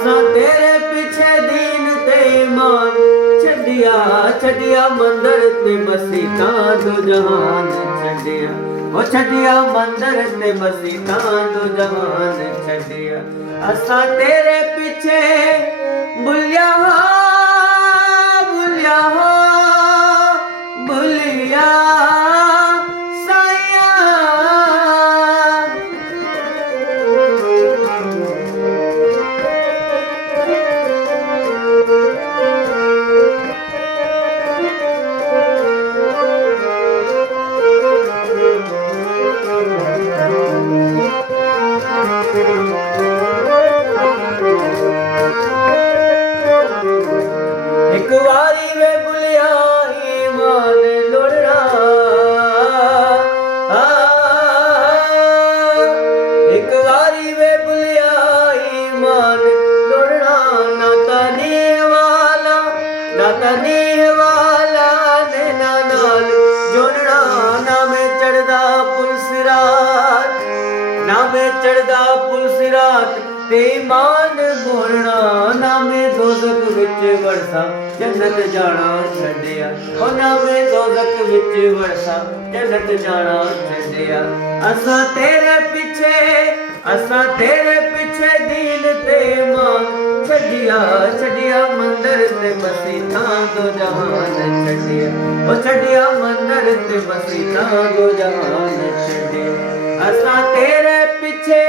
असां तेरे पीछे दीन ते ईमान छड़िया छड़िया मंदिर ते मसीता दो जहान छड़िया ओ छड़िया मंदिर ते मसीता दो जहान छड़िया असां तेरे पीछे बुलिया बुलिया बुलिया साया एक वारी वे बुलिया ईमान लुड़ना एक वारी वे बुलिया ईमान लुड़ना नाता नीह वाला ने नाल जुड़ना ना में चढ़दा पुल सिरात ना में चढ़दा पुल सिरात ते ईमान बोलना ना में दोज़ख विच वड़सा जन्नत जाना छड़िया ओ ना में दोज़ख विच वड़सा जन्नत जाना छड़िया असां तेरे पीछे दीन ते ईमान छड़िया छड़िया मंदिर ते मसीता दो जहान छड़िया ओ छड़िया मंदिर ते मसीता दो जहान छड़िया असां तेरे पीछे